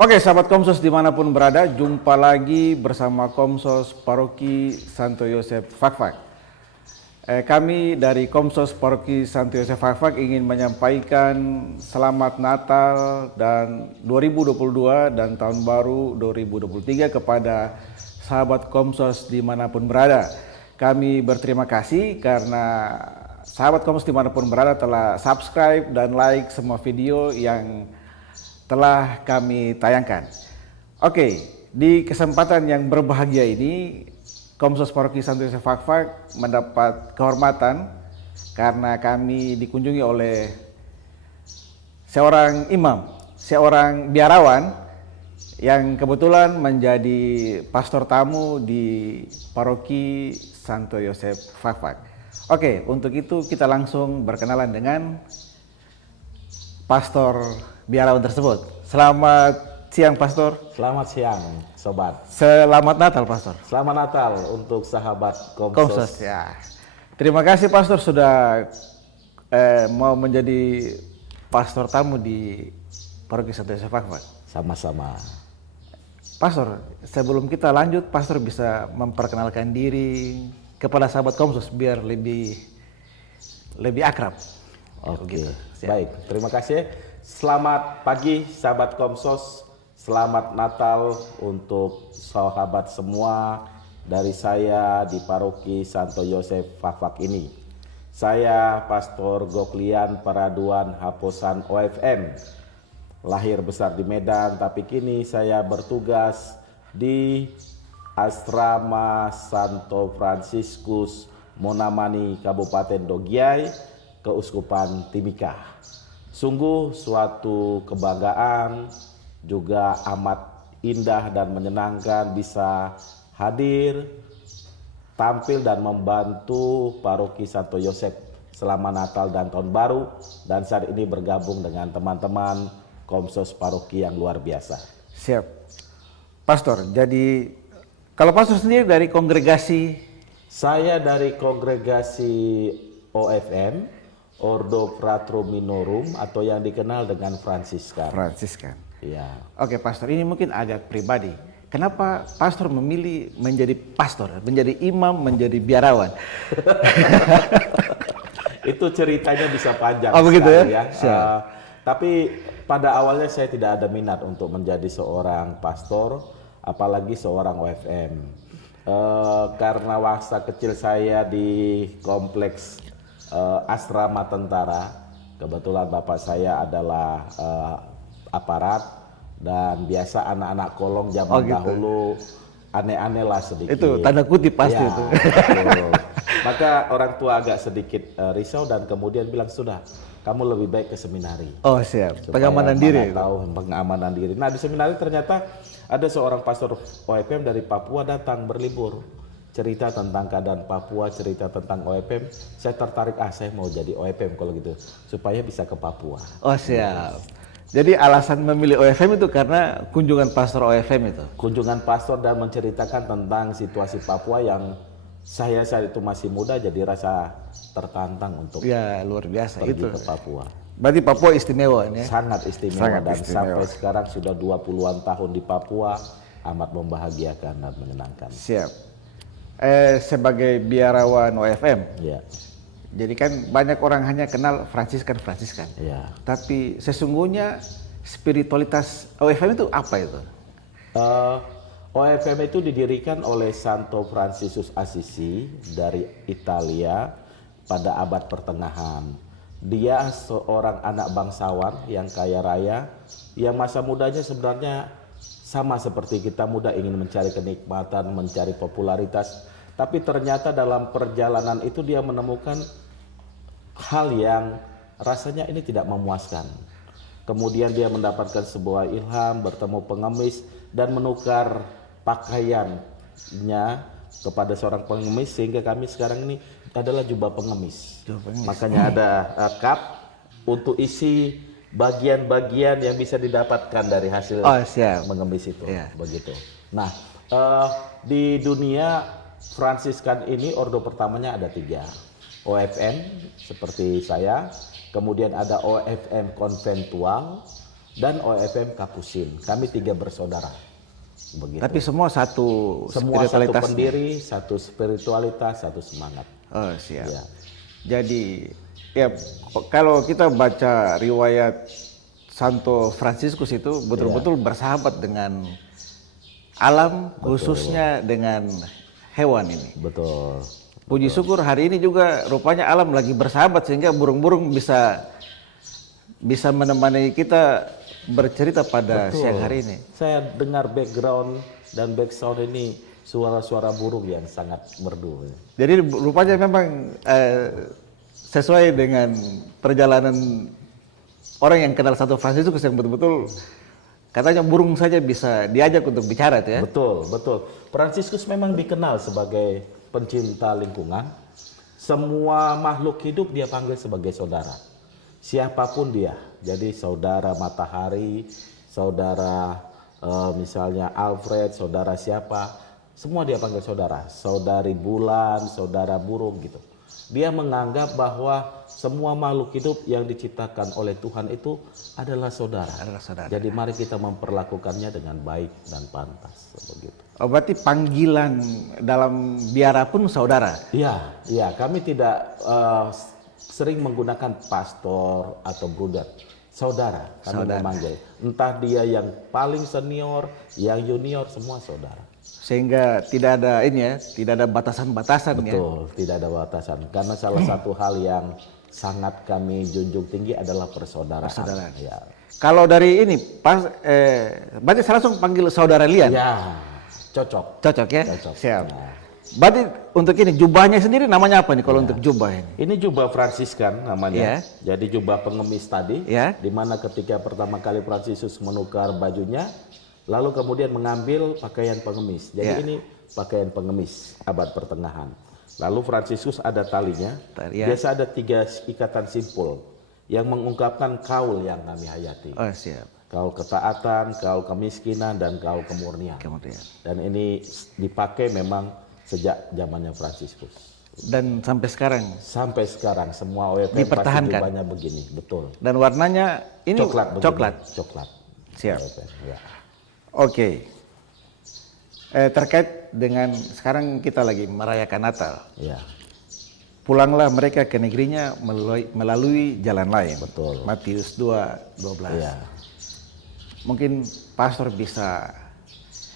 Oke, sahabat Komsos dimanapun berada, jumpa lagi bersama Komsos Paroki Santo Yosef Fakfak. Kami dari Komsos Paroki Santo Yosef Fakfak ingin menyampaikan selamat Natal dan 2022 dan Tahun Baru 2023 kepada sahabat Komsos dimanapun berada. Kami berterima kasih karena sahabat Komsos dimanapun berada telah subscribe dan like semua video yang telah kami tayangkan. Oke, di kesempatan yang berbahagia ini, Komsos Paroki Santo Yosef Fakfak mendapat kehormatan karena kami dikunjungi oleh seorang imam, seorang biarawan yang kebetulan menjadi pastor tamu di Paroki Santo Yosef Fakfak. Oke, untuk itu kita langsung berkenalan dengan Pastor biarawan tersebut. Selamat siang, Pastor. Selamat siang, Sobat. Selamat Natal, Pastor. Selamat Natal untuk sahabat Komsos. Ya. Terima kasih, Pastor, sudah mau menjadi pastor tamu di Paroki Santo Yosef Fakfak. Sama-sama. Pastor, sebelum kita lanjut, Pastor bisa memperkenalkan diri kepada sahabat Komsos biar lebih akrab. Oke, baik. Terima kasih. Selamat pagi, sahabat Komsos. Selamat Natal untuk sahabat semua dari saya di Paroki Santo Yosef Fakfak ini. Saya Pastor Goklian Paraduan Haposan OFM. Lahir besar di Medan, tapi kini saya bertugas di Asrama Santo Fransiskus Monamani Kabupaten Dogiai, Keuskupan Timika. Sungguh suatu kebanggaan, juga amat indah dan menyenangkan bisa hadir, tampil dan membantu Paroki Santo Yosef selama Natal dan Tahun Baru, dan saat ini bergabung dengan teman-teman Komsos Paroki yang luar biasa. Siap. Pastor, jadi kalau Pastor sendiri dari kongregasi? Saya dari kongregasi OFM, Ordo Fratrum Minorum, atau yang dikenal dengan Fransiskan. Fransiskan. Iya. Oke, Pastor, ini mungkin agak pribadi. Kenapa Pastor memilih menjadi pastor, menjadi imam, menjadi biarawan? Itu ceritanya bisa panjang. Oh, begitu ya. Tapi pada awalnya saya tidak ada minat untuk menjadi seorang pastor, apalagi seorang OFM. Karena masa kecil saya di kompleks asrama tentara, kebetulan bapak saya adalah aparat, dan biasa anak-anak kolong zaman dahulu aneh-aneh lah sedikit. Itu tanda kutip pasti ya, itu. Maka orang tua agak sedikit risau dan kemudian bilang, sudah, kamu lebih baik ke seminari. Oh, siap. Supaya Pengamanan diri. Tahu pengamanan diri. Nah, di seminari ternyata ada seorang pastor OFM dari Papua datang berlibur. Cerita tentang keadaan Papua, cerita tentang OFM. Saya tertarik, saya mau jadi OFM kalau gitu, supaya bisa ke Papua. Oh, siap. Jadi alasan memilih OFM itu karena kunjungan pastor OFM itu? Kunjungan pastor dan menceritakan tentang situasi Papua yang saya saat itu masih muda, jadi rasa tertantang untuk luar biasa pergi itu ke Papua. Berarti Papua istimewa ya? Sangat istimewa. Dan sampai sekarang sudah 20-an tahun di Papua, amat membahagiakan dan menyenangkan. Siap. Sebagai biarawan OFM, ya. Jadi kan banyak orang hanya kenal Fransiskan. Ya. Tapi sesungguhnya spiritualitas OFM itu apa itu? OFM itu didirikan oleh Santo Fransiskus Assisi dari Italia pada abad pertengahan. Dia seorang anak bangsawan yang kaya raya, yang masa mudanya sebenarnya sama seperti kita muda, ingin mencari kenikmatan, mencari popularitas. Tapi ternyata dalam perjalanan itu dia menemukan hal yang rasanya ini tidak memuaskan. Kemudian dia mendapatkan sebuah ilham, bertemu pengemis dan menukar pakaiannya kepada seorang pengemis, sehingga kami sekarang ini adalah jubah pengemis. Makanya ada cup untuk isi bagian-bagian yang bisa didapatkan dari hasil mengemis itu. Begitu. Nah, di dunia Fransiskan ini ordo pertamanya ada 3. OFM seperti saya, kemudian ada OFM konventual, dan OFM Kapusin. Kami 3 bersaudara. Begitu. Tapi semua satu Semua satu spiritualitas. pendiri, satu spiritualitas, satu semangat. Oh, siap. Ya. Jadi ya kalau kita baca riwayat Santo Fransiskus itu betul-betul bersahabat dengan alam, khususnya dengan hewan ini. Betul. Puji syukur hari ini juga rupanya alam lagi bersahabat sehingga burung-burung bisa menemani kita bercerita pada siang hari ini. Saya dengar background dan background ini suara-suara burung yang sangat merdu. Jadi rupanya memang sesuai dengan perjalanan orang yang kenal Santo Fransiskus yang betul-betul katanya burung saja bisa diajak untuk bicara ya. Betul, betul. Fransiskus memang dikenal sebagai pencinta lingkungan. Semua makhluk hidup dia panggil sebagai saudara. Siapapun dia. Jadi saudara matahari, saudara misalnya Alfred, saudara siapa, semua dia panggil saudara. Saudari bulan, saudara burung gitu. Dia menganggap bahwa semua makhluk hidup yang diciptakan oleh Tuhan itu adalah saudara. Jadi mari kita memperlakukannya dengan baik dan pantas. Begitu. Oh, berarti panggilan dalam biara pun saudara? Iya, iya. Kami tidak sering menggunakan pastor atau bruder. Saudara, kami memanggil. Entah dia yang paling senior, yang junior, semua saudara. Sehingga tidak ada ini ya, tidak ada batasan-batasan ya. Betul, tidak ada batasan. Karena salah satu hal yang sangat kami junjung tinggi adalah persaudaraan. Persaudaraan. Ya. Kalau dari ini berarti saya langsung panggil saudara Lian. Ya, cocok. Cocok ya? Cocok. Siap. Ya. Berarti untuk ini jubahnya sendiri namanya apa nih kalau untuk jubah ini? Ini jubah Fransiskan namanya. Ya. Jadi jubah pengemis tadi. Ya. Di mana ketika pertama kali Fransiskus menukar bajunya, lalu kemudian mengambil pakaian pengemis. Jadi ini pakaian pengemis abad pertengahan. Lalu Fransiskus ada talinya. Biasa ada 3 ikatan simpul yang mengungkapkan kaul yang kami hayati. Oh, siap. Kaul ketaatan, kaul kemiskinan, dan kaul kemurnian. Dan ini dipakai memang sejak zamannya Fransiskus. Dan sampai sekarang? Sampai sekarang semua OFM dipertahankan. pasti jubahnya begini, betul. Dan warnanya ini coklat. Siap. OFM, ya. Oke. Terkait dengan sekarang kita lagi merayakan Natal. Ya. Pulanglah mereka ke negerinya melalui jalan lain. Betul. Matius 2:12. Ya. Mungkin pastor bisa.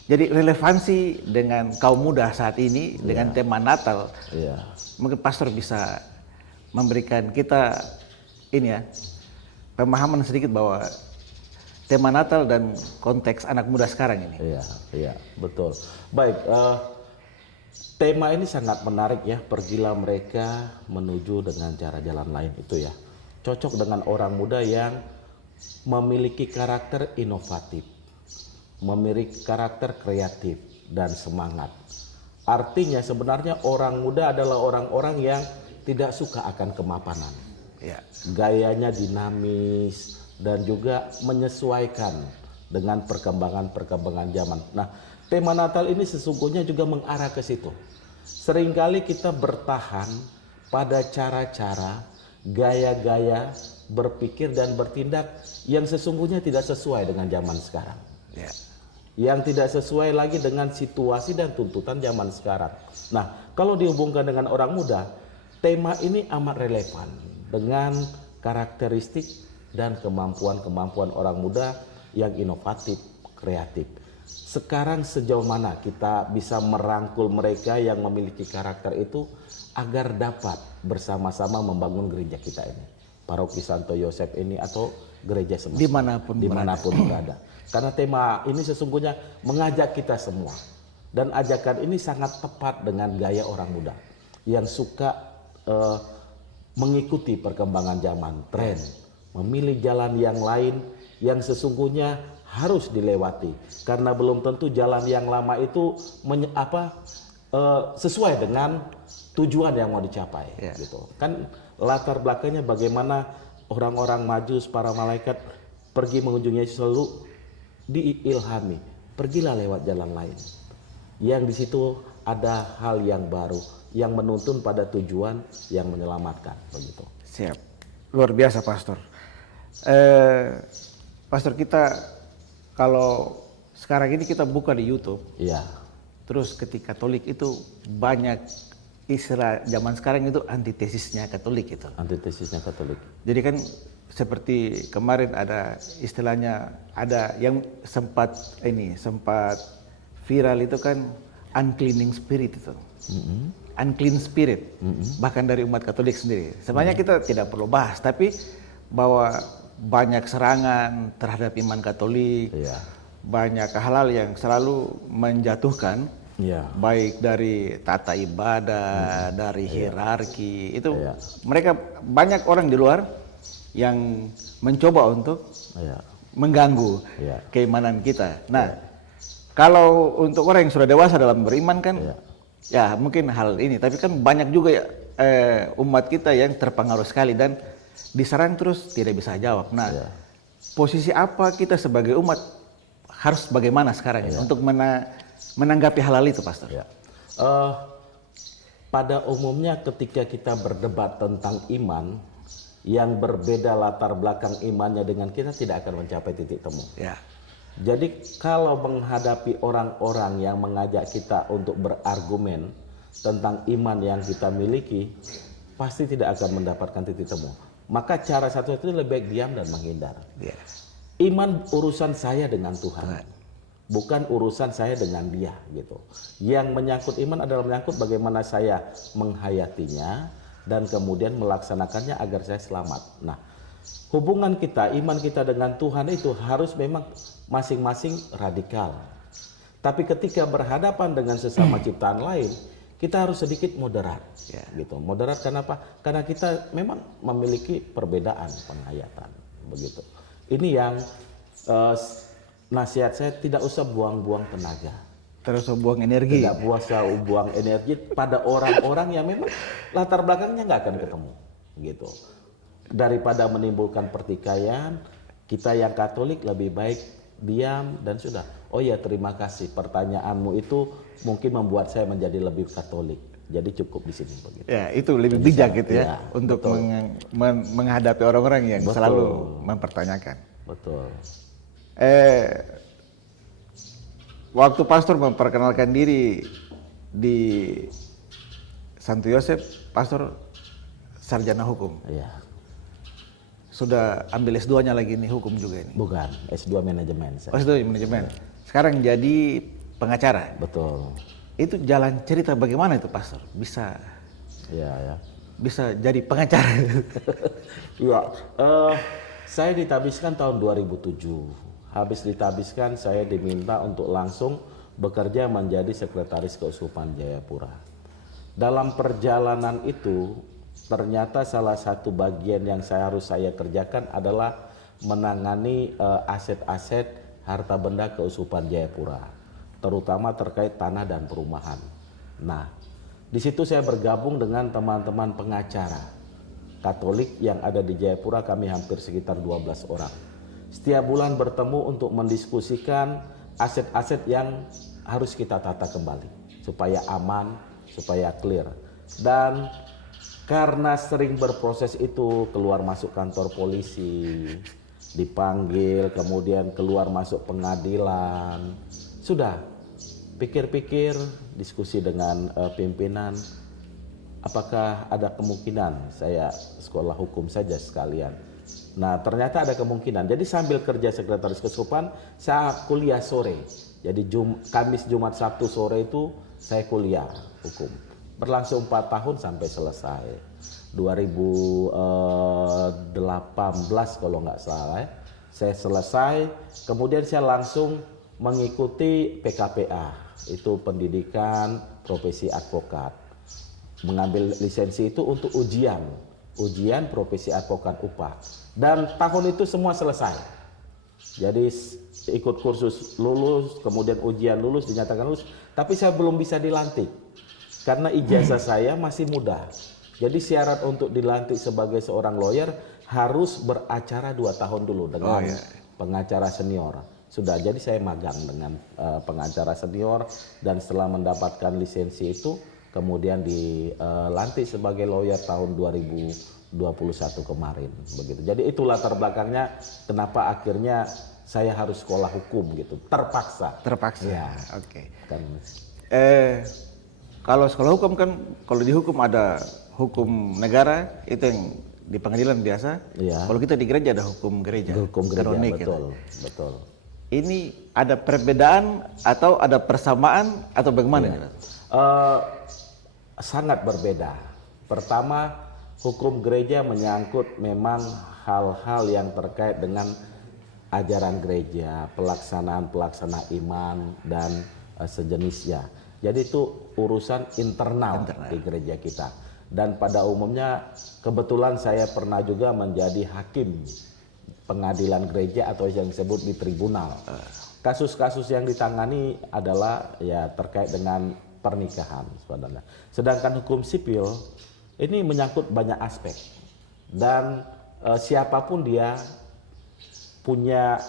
Jadi relevansi dengan kaum muda saat ini dengan tema Natal. Ya. Mungkin pastor bisa memberikan kita ini ya pemahaman sedikit bahwa tema Natal dan konteks anak muda sekarang ini. Iya, iya, betul. Baik, tema ini sangat menarik ya. Pergilah mereka menuju dengan cara jalan lain itu ya. Cocok dengan orang muda yang memiliki karakter inovatif, memiliki karakter kreatif dan semangat. Artinya sebenarnya orang muda adalah orang-orang yang tidak suka akan kemapanan. Ya. Gayanya dinamis dan juga menyesuaikan dengan perkembangan zaman. Nah, tema Natal ini sesungguhnya juga mengarah ke situ. Seringkali kita bertahan pada cara-cara, gaya-gaya berpikir dan bertindak yang sesungguhnya tidak sesuai dengan zaman sekarang. Ya. Yang tidak sesuai lagi dengan situasi dan tuntutan zaman sekarang. Nah, kalau dihubungkan dengan orang muda, tema ini amat relevan dengan karakteristik dan kemampuan-kemampuan orang muda yang inovatif, kreatif. Sekarang sejauh mana kita bisa merangkul mereka yang memiliki karakter itu agar dapat bersama-sama membangun gereja kita ini, Paroki Santo Yosef ini atau gereja semesta dimanapun berada. Karena tema ini sesungguhnya mengajak kita semua, dan ajakan ini sangat tepat dengan gaya orang muda yang suka mengikuti perkembangan zaman, tren, memilih jalan yang lain yang sesungguhnya harus dilewati karena belum tentu jalan yang lama itu sesuai dengan tujuan yang mau dicapai. Gitu kan, latar belakangnya bagaimana orang-orang Majus, para malaikat pergi mengunjungi Yesus, selalu diilhami, pergilah lewat jalan lain yang di situ ada hal yang baru yang menuntun pada tujuan yang menyelamatkan, begitu. Siap, luar biasa pastor. Pastor, kita kalau sekarang ini kita buka di YouTube, Iya. terus ketika Katolik itu banyak istilah zaman sekarang itu antitesisnya Katolik itu. Antitesisnya Katolik. Jadi kan seperti kemarin ada istilahnya, ada yang sempat viral itu kan uncleaning spirit itu. Unclean spirit, bahkan dari umat Katolik sendiri. Sebenarnya kita tidak perlu bahas, tapi bahwa banyak serangan terhadap iman Katolik, Iya. banyak hal-hal yang selalu menjatuhkan, Iya. baik dari tata ibadah, dari hierarki, itu mereka banyak orang di luar yang mencoba untuk Iya. mengganggu Iya. keimanan kita. Nah, kalau untuk orang yang sudah dewasa dalam beriman kan, ya mungkin hal ini, tapi kan banyak juga ya, umat kita yang terpengaruh sekali dan diserang terus tidak bisa jawab. Nah, posisi apa kita sebagai umat harus bagaimana sekarang ini untuk menanggapi hal-hal itu, Pastor? Ya. Pada umumnya ketika kita berdebat tentang iman, yang berbeda latar belakang imannya dengan kita tidak akan mencapai titik temu. Ya. Jadi kalau menghadapi orang-orang yang mengajak kita untuk berargumen tentang iman yang kita miliki, pasti tidak akan mendapatkan titik temu. Maka cara satu-satunya lebih baik diam dan menghindar. Ya. Iman urusan saya dengan Tuhan, bukan urusan saya dengan dia gitu. Yang menyangkut iman adalah menyangkut bagaimana saya menghayatinya dan kemudian melaksanakannya agar saya selamat. Nah, hubungan kita, iman kita dengan Tuhan itu harus memang masing-masing radikal. Tapi ketika berhadapan dengan sesama ciptaan lain, kita harus sedikit moderat, gitu. Moderat kenapa? Karena kita memang memiliki perbedaan penghayatan, begitu. Ini yang nasihat saya, tidak usah buang-buang tenaga. Terus buang energi. Tidak usah buang energi pada orang-orang yang memang latar belakangnya nggak akan ketemu, gitu. Daripada menimbulkan pertikaian, kita yang Katolik lebih baik diam dan sudah. Oh ya, terima kasih, pertanyaanmu itu mungkin membuat saya menjadi lebih Katolik. Jadi cukup di sini begitu. Ya, itu lebih bijak gitu ya, Ya, untuk menghadapi orang-orang yang selalu mempertanyakan. Betul. Waktu Pastor memperkenalkan diri di Santo Yosef, Pastor sarjana hukum. Iya. Sudah ambil S2-nya lagi nih, hukum juga ini. Bukan, S2 manajemen. Oh, S2 manajemen. Sekarang jadi pengacara. Betul. Itu jalan cerita bagaimana itu, Pastor? Bisa Ya. bisa jadi pengacara. Iya. Saya ditabiskan tahun 2007. Habis ditabiskan, saya diminta untuk langsung bekerja menjadi sekretaris keuskupan Jayapura. Dalam perjalanan itu, ternyata salah satu bagian yang harus saya kerjakan adalah menangani aset-aset harta benda keuskupan Jayapura, terutama terkait tanah dan perumahan. Nah, di situ saya bergabung dengan teman-teman pengacara Katolik yang ada di Jayapura. Kami hampir sekitar 12 orang. Setiap bulan bertemu untuk mendiskusikan aset-aset yang harus kita tata kembali supaya aman, supaya clear. Dan karena sering berproses itu, keluar masuk kantor polisi, dipanggil, kemudian keluar masuk pengadilan. Sudah, pikir-pikir, diskusi dengan pimpinan, apakah ada kemungkinan saya sekolah hukum saja sekalian. Nah, ternyata ada kemungkinan. Jadi sambil kerja sekretaris keuskupan, saya kuliah sore. Jadi Kamis, Jumat, Sabtu sore itu saya kuliah hukum. Berlangsung 4 tahun sampai selesai. 2018 kalau nggak salah ya. Saya selesai, kemudian saya langsung mengikuti PKPA, itu pendidikan profesi advokat. Mengambil lisensi itu untuk ujian profesi advokat UPA. Dan tahun itu semua selesai. Jadi ikut kursus lulus, kemudian ujian lulus, dinyatakan lulus. Tapi saya belum bisa dilantik karena ijazah saya masih muda. Jadi syarat untuk dilantik sebagai seorang lawyer harus beracara 2 tahun dulu dengan pengacara senior. Sudah, jadi saya magang dengan pengacara senior, dan setelah mendapatkan lisensi itu kemudian dilantik sebagai lawyer tahun 2018. 21 kemarin begitu. Jadi itu latar belakangnya kenapa akhirnya saya harus sekolah hukum gitu, terpaksa. Terpaksa. Ya, Oke. kan. Kalau sekolah hukum kan, kalau di hukum ada hukum negara, itu yang di pengadilan biasa. Iya. Kalau kita di gereja ada hukum gereja. Hukum gereja, kanonik, betul, gitu. betul. Ini ada perbedaan atau ada persamaan atau bagaimana? Iya. Sangat berbeda. Pertama, hukum gereja menyangkut memang hal-hal yang terkait dengan ajaran gereja, pelaksanaan iman dan sejenisnya. Jadi itu urusan internal di gereja kita. Dan pada umumnya kebetulan saya pernah juga menjadi hakim pengadilan gereja atau yang disebut di tribunal. Kasus-kasus yang ditangani adalah ya terkait dengan pernikahan, saudara. Sedangkan hukum sipil ini menyangkut banyak aspek dan siapapun dia punya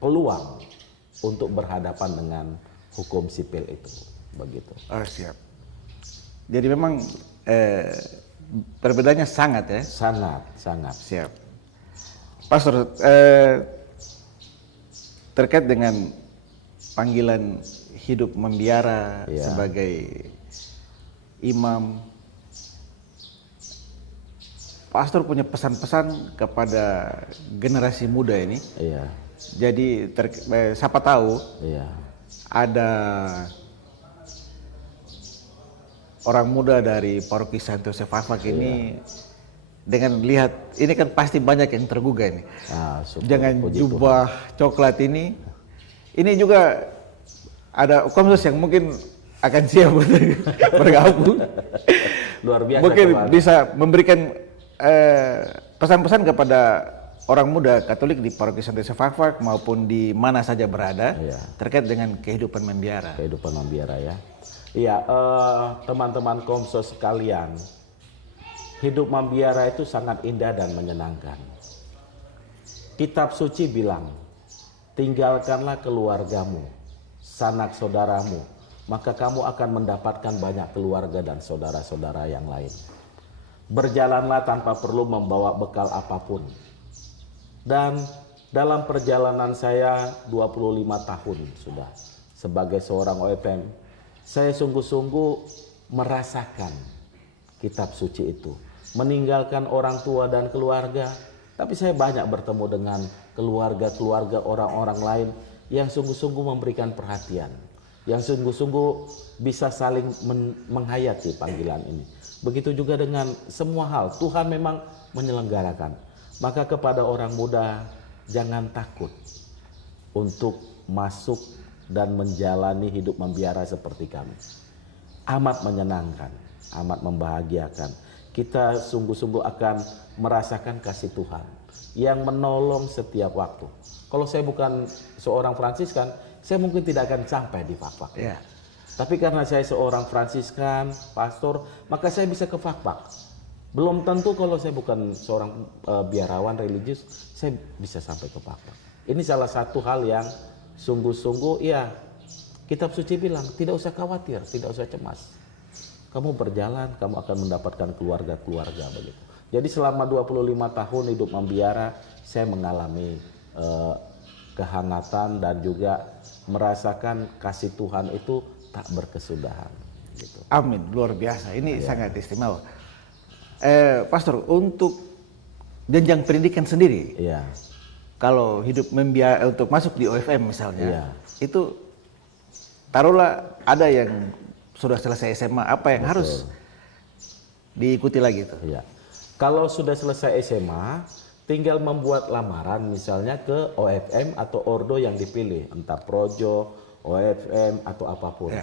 peluang untuk berhadapan dengan hukum sipil itu, begitu. Siap. Jadi memang perbedaannya sangat ya? Sangat, sangat. Siap. Pastor, terkait dengan panggilan hidup membiara sebagai imam, Pastor punya pesan-pesan kepada generasi muda ini. Iya. Jadi siapa tahu ada orang muda dari Paroki Santo Yosef Fakfak ini dengan lihat ini kan pasti banyak yang tergugah ini. Jangan jubah coklat ini juga ada komsos yang mungkin akan siap untuk bergabung. Luar biasa. Mungkin bisa memberikan pesan-pesan kepada orang muda Katolik di Paroki Santo Yosef Fakfak maupun di mana saja berada terkait dengan kehidupan membiara. Kehidupan membiara ya. Iya, teman-teman komsos sekalian, hidup membiara itu sangat indah dan menyenangkan. Kitab suci bilang, tinggalkanlah keluargamu, sanak saudaramu, maka kamu akan mendapatkan banyak keluarga dan saudara-saudara yang lain. Berjalanlah tanpa perlu membawa bekal apapun. Dan dalam perjalanan saya 25 tahun sudah sebagai seorang OFM, saya sungguh-sungguh merasakan kitab suci itu. Meninggalkan orang tua dan keluarga, tapi saya banyak bertemu dengan keluarga-keluarga orang-orang lain yang sungguh-sungguh memberikan perhatian, yang sungguh-sungguh bisa saling menghayati panggilan ini. Begitu juga dengan semua hal, Tuhan memang menyelenggarakan. Maka kepada orang muda, jangan takut untuk masuk dan menjalani hidup membiara seperti kami. Amat menyenangkan, amat membahagiakan. Kita sungguh-sungguh akan merasakan kasih Tuhan yang menolong setiap waktu. Kalau saya bukan seorang Fransiskan, saya mungkin tidak akan sampai di Fakfak. Tapi karena saya seorang Fransiskan, pastor, maka saya bisa ke Fakfak. Belum tentu kalau saya bukan seorang biarawan religius, saya bisa sampai ke Fakfak. Ini salah satu hal yang sungguh-sungguh kitab suci bilang tidak usah khawatir, tidak usah cemas. Kamu berjalan, kamu akan mendapatkan keluarga-keluarga begitu. Jadi selama 25 tahun hidup membiara, saya mengalami kehangatan dan juga merasakan kasih Tuhan itu tak berkesudahan. Gitu. Amin, luar biasa. Ini sangat istimewa. Pastor, untuk jenjang pendidikan sendiri, kalau hidup membiara untuk masuk di OFM misalnya, itu taruhlah ada yang sudah selesai SMA, apa yang harus diikuti lagi itu? Kalau sudah selesai SMA, tinggal membuat lamaran misalnya ke OFM atau ordo yang dipilih, entah projo, OFM atau apapun.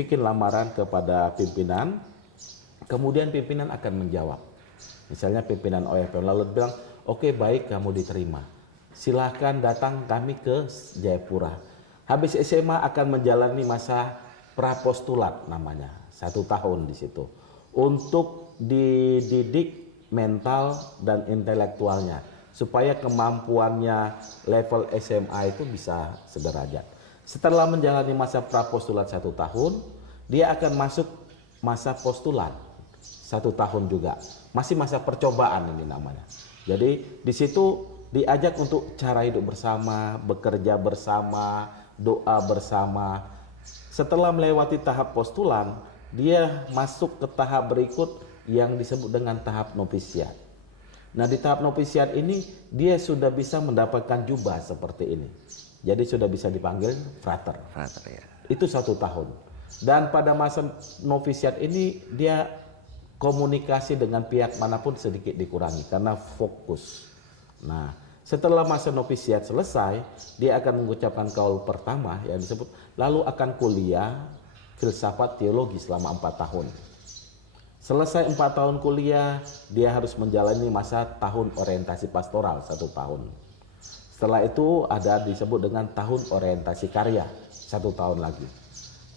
Bikin lamaran kepada pimpinan, kemudian pimpinan akan menjawab. Misalnya pimpinan OFM lalu bilang, oke, baik, kamu diterima. Silahkan datang kami ke Jayapura. Habis SMA akan menjalani masa prapostulat namanya, 1 tahun di situ. Untuk dididik mental dan intelektualnya. Supaya kemampuannya level SMA itu bisa sederajat. Setelah menjalani masa prapostulat 1 tahun, dia akan masuk masa postulat. 1 tahun juga. Masih masa percobaan ini namanya. Jadi di situ diajak untuk cara hidup bersama, bekerja bersama, doa bersama. Setelah melewati tahap postulan, dia masuk ke tahap berikut yang disebut dengan tahap novisiat. Nah, di tahap novisiat ini dia sudah bisa mendapatkan jubah seperti ini. Jadi sudah bisa dipanggil frater. Frater ya. Itu 1 tahun. Dan pada masa novisiat ini dia komunikasi dengan pihak manapun sedikit dikurangi karena fokus. Nah, setelah masa novisiat selesai, dia akan mengucapkan kaul pertama yang disebut, lalu akan kuliah filsafat teologi selama 4 tahun. Selesai 4 tahun kuliah, dia harus menjalani masa tahun orientasi pastoral 1 tahun. Setelah itu ada disebut dengan tahun orientasi karya 1 tahun lagi.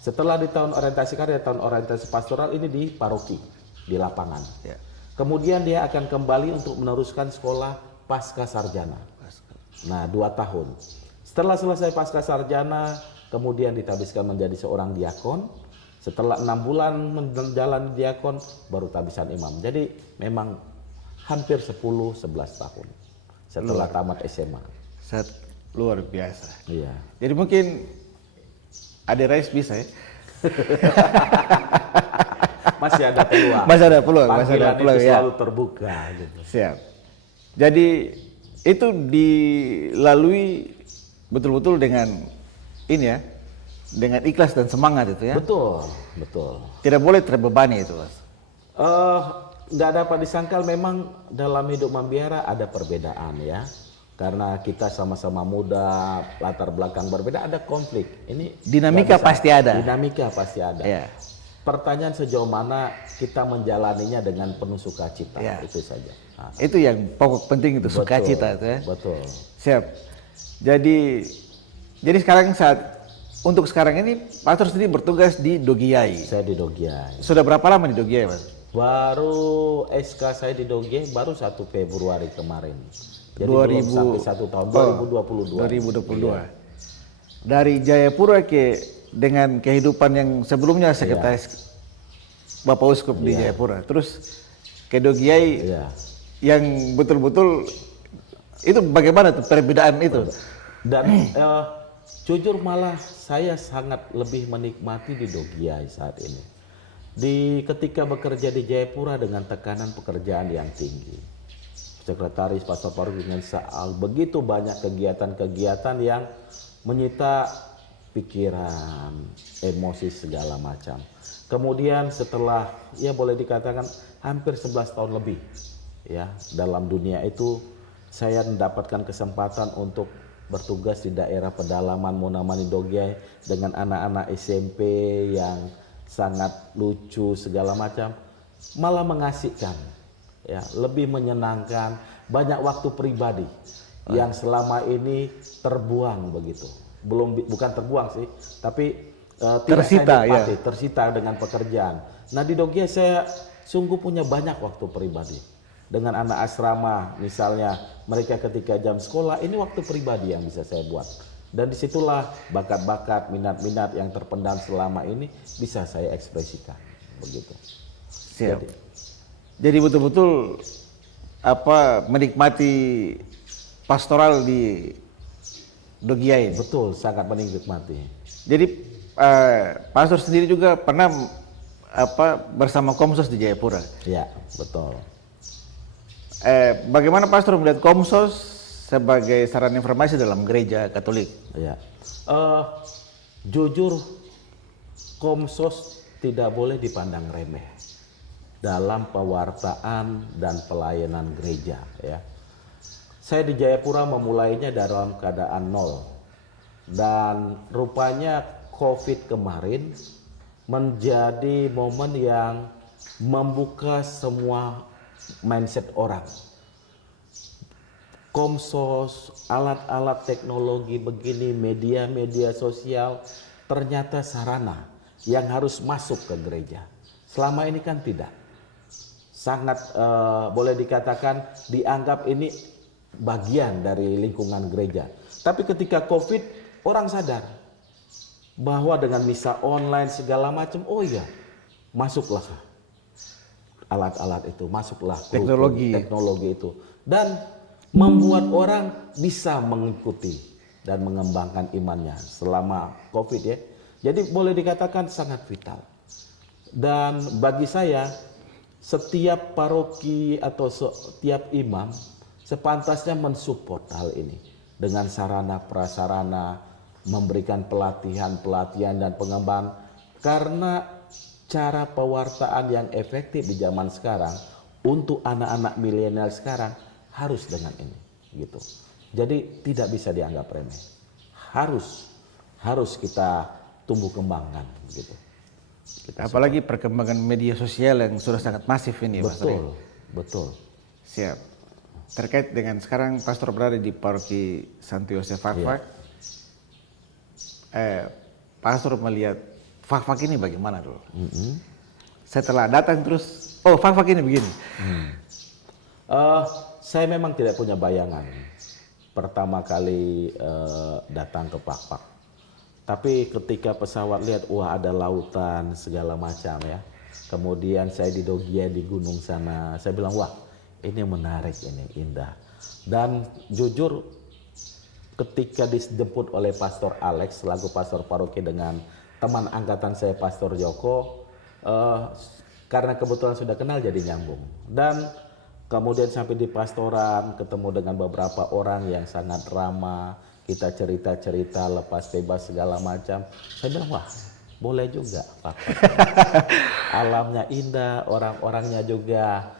Setelah di tahun orientasi karya, tahun orientasi pastoral ini di paroki, di lapangan. Ya. Kemudian dia akan kembali untuk meneruskan sekolah pasca sarjana. Nah, 2 tahun. Setelah selesai pasca sarjana, kemudian ditabiskan menjadi seorang diakon. Setelah 6 bulan menjalani diakon, baru tabisan imam. Jadi memang hampir 10-11 tahun setelah tamat SMA. Luar biasa. Iya. Jadi mungkin Ade Rais bisa ya. Masih ada peluang. Masih ada peluang, masih ada Panggilan peluang itu ya. selalu terbuka gitu. Siap. Jadi itu dilalui betul-betul dengan ini ya, dengan ikhlas dan semangat itu ya. Betul, betul. Tidak boleh terbebani itu, Mas. Nggak dapat disangkal memang dalam hidup membiara ada perbedaan ya. Karena kita sama-sama muda, latar belakang berbeda, ada konflik. Ini Dinamika pasti ada. Dinamika pasti ada. Ya. Pertanyaan sejauh mana kita menjalaninya dengan penuh sukacita, Ya. itu saja. Nah, Itu yang pokok penting itu, betul, sukacita itu ya. Betul. Siap. Jadi sekarang untuk sekarang ini pastor sendiri bertugas di Dogiai. Saya di Dogiai. Sudah berapa lama di Dogiai, Mas? Baru SK saya di Dogiai baru 1 Februari kemarin. Jadi 2000 belum sampai 1 tahun, 2022. 2022. Iya. Dari Jayapura dengan kehidupan yang sebelumnya sekretaris Bapak Uskup di Jayapura, terus ke Dogiai Iya. yang betul-betul itu bagaimana tuh perbedaan itu? Dan jujur malah saya sangat lebih menikmati di Dogiai saat ini. Ketika bekerja di Jayapura dengan tekanan pekerjaan yang tinggi. Sekretaris pastor paroki dengan begitu banyak kegiatan-kegiatan yang menyita pikiran, emosi segala macam. Kemudian setelah ya boleh dikatakan hampir 11 tahun lebih ya dalam dunia itu, saya mendapatkan kesempatan untuk bertugas di daerah pedalaman Monamani Dogiai dengan anak-anak SMP yang sangat lucu segala macam, malah mengasihkan. Ya, lebih menyenangkan, banyak waktu pribadi yang selama ini terbuang begitu. Bukan terbuang sih, tapi tersita ya. Tersita dengan pekerjaan. Nah, di Dogiai saya sungguh punya banyak waktu pribadi. Dengan anak asrama misalnya, mereka ketika jam sekolah, ini waktu pribadi yang bisa saya buat. Dan disitulah bakat-bakat, minat-minat yang terpendam selama ini bisa saya ekspresikan begitu. Siap. Jadi betul-betul menikmati pastoral di Dogiai. Betul, sangat menikmati. Jadi pastor sendiri juga pernah bersama Komsos di Jayapura. Ya, betul. Bagaimana pastor melihat Komsos sebagai sarana informasi dalam gereja Katolik? Ya, jujur Komsos tidak boleh dipandang remeh dalam pewartaan dan pelayanan gereja ya. Saya di Jayapura memulainya dalam keadaan nol. Dan rupanya Covid kemarin menjadi momen yang membuka semua mindset orang. Komsos, alat-alat teknologi begini, media-media sosial ternyata sarana yang harus masuk ke gereja. Selama ini kan tidak. Sangat boleh dikatakan dianggap ini bagian dari lingkungan gereja. Tapi ketika Covid, orang sadar bahwa dengan misa online segala macam, oh iya, masuklah. alat-alat itu, masuklah teknologi itu, dan membuat orang bisa mengikuti dan mengembangkan imannya selama COVID ya. Jadi boleh dikatakan sangat vital. Dan bagi saya, setiap paroki atau setiap imam sepantasnya mensupport hal ini dengan sarana prasarana, memberikan pelatihan dan pengembangan, karena cara pewartaan yang efektif di zaman sekarang untuk anak-anak milenial sekarang harus dengan ini gitu. Jadi tidak bisa dianggap remeh. Harus kita tumbuh kembangkan gitu. Apalagi perkembangan media sosial yang sudah sangat masif ini, Betul. Siap. Terkait dengan sekarang Pastor berada di Paroki Santo Yosef Fakfak, Pastor melihat Fakfak ini bagaimana dulu? Setelah datang terus, oh Fakfak ini begini. Saya memang tidak punya bayangan pertama kali datang ke Fakfak. Tapi ketika pesawat lihat, wah ada lautan segala macam ya. Kemudian saya di Dogia di gunung sana, saya bilang wah ini menarik, ini indah. Dan jujur ketika dijemput oleh Pastor Alex selaku pastor paroki dengan teman angkatan saya Pastor Joko, karena kebetulan sudah kenal jadi nyambung. Dan kemudian sampai di pastoran ketemu dengan beberapa orang yang sangat ramah. Kita cerita-cerita lepas bebas segala macam. Saya bilang wah boleh juga Pak. Alamnya indah, orang-orangnya juga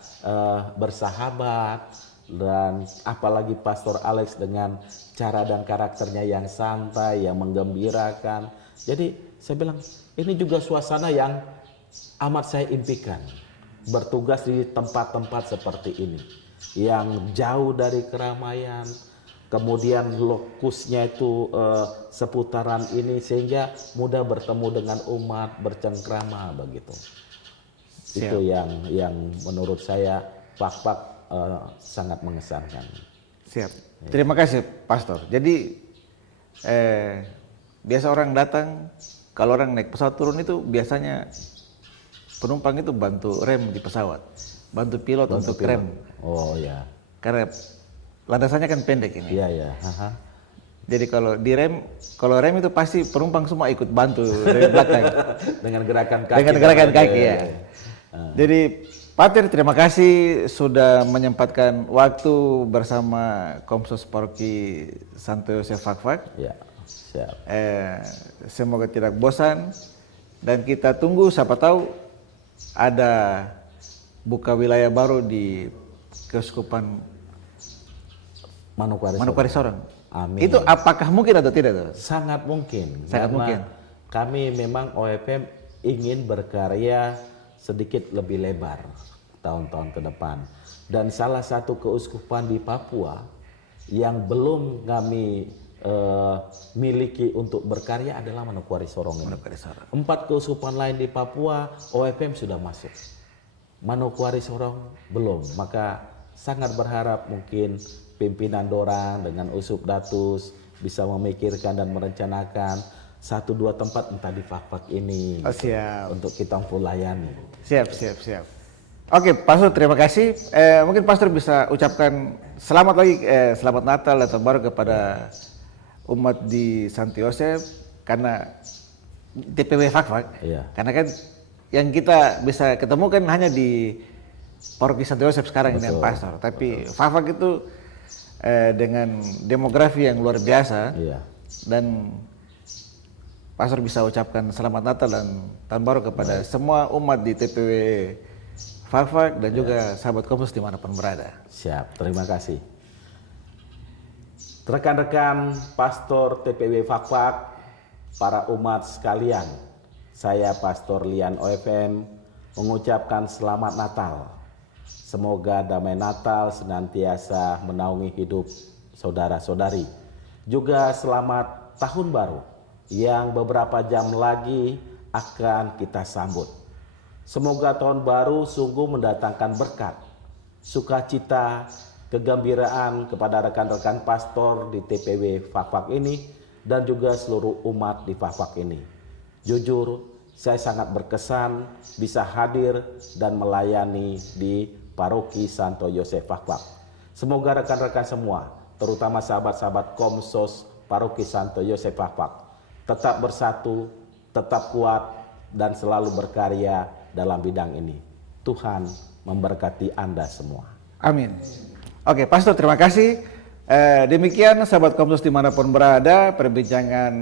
bersahabat, dan apalagi Pastor Alex dengan cara dan karakternya yang santai, yang menggembirakan. Jadi saya bilang ini juga suasana yang amat saya impikan, bertugas di tempat-tempat seperti ini yang jauh dari keramaian. Kemudian lokusnya itu seputaran ini sehingga mudah bertemu dengan umat, bercengkrama begitu. Siap. Itu yang menurut saya Fakfak sangat mengesankan. Siap. Terima kasih Pastor. Jadi biasa orang datang, kalau orang naik pesawat turun itu biasanya penumpang itu bantu rem di pesawat, bantu pilot untuk rem. Oh ya. Karena landasannya kan pendek ini. Iya. Jadi kalau rem itu pasti penumpang semua ikut bantu dari belakang. Dengan gerakan kaki. Dengan gerakan kaki ya. Jadi Pater terima kasih sudah menyempatkan waktu bersama Komsos Paroki Santo Yosef Fakfak. Ya, siap. Semoga tidak bosan dan kita tunggu siapa tahu ada buka wilayah baru di Keuskupan Manokwari Sorong. Amin. Itu apakah mungkin atau tidak tuh? Sangat mungkin. Sangat mungkin. Kami memang OFM ingin berkarya sedikit lebih lebar tahun-tahun ke depan. Dan salah satu keuskupan di Papua yang belum kami miliki untuk berkarya adalah Manokwari Sorong ini. 4 keuskupan lain di Papua OFM sudah masuk. Manokwari Sorong belum. Maka sangat berharap mungkin pimpinan Dorang dengan Uskup Datus bisa memikirkan dan merencanakan 1-2 tempat entah di Fakfak ini siap. Untuk kita layani. Siap. Oke, Pastor terima kasih. Mungkin Pastor bisa ucapkan selamat Natal atau baru kepada umat di Santo Yosef karena TPW Fakfak. Iya. Karena kan yang kita bisa ketemu kan hanya di Paroki Santo Yosef sekarang dengan Pastor. Tapi Fakfak itu dengan demografi yang luar biasa, dan Pastor bisa ucapkan selamat Natal dan Tahun Baru kepada semua umat di TPW Fakfak dan juga sahabat Komsos dimanapun berada. Siap, terima kasih. Rekan-rekan Pastor TPW Fakfak, para umat sekalian, saya Pastor Lian OFM mengucapkan selamat Natal. Semoga damai Natal senantiasa menaungi hidup saudara-saudari. Juga selamat Tahun Baru yang beberapa jam lagi akan kita sambut. Semoga Tahun Baru sungguh mendatangkan berkat, sukacita, kegembiraan kepada rekan-rekan pastor di TPW Fakfak ini dan juga seluruh umat di Fakfak ini. Jujur, saya sangat berkesan bisa hadir dan melayani di Paroki Santo Yosef Fakfak. Semoga rekan-rekan semua, terutama sahabat-sahabat Komsos Paroki Santo Yosef Fakfak, tetap bersatu, tetap kuat, dan selalu berkarya dalam bidang ini. Tuhan memberkati Anda semua. Amin. Oke, Pastor, terima kasih. Demikian sahabat Komsos dimanapun berada, perbincangan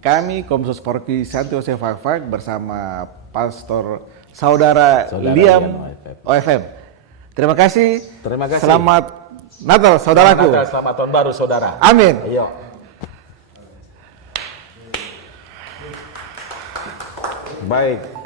kami Komsos Paroki Santo Yosef Fakfak bersama Pastor Saudara Liam OFM. Terima kasih. Terima kasih. Selamat Natal, saudaraku. Selamat Natal, selamat tahun baru, saudara. Amin. Ayo. Baik.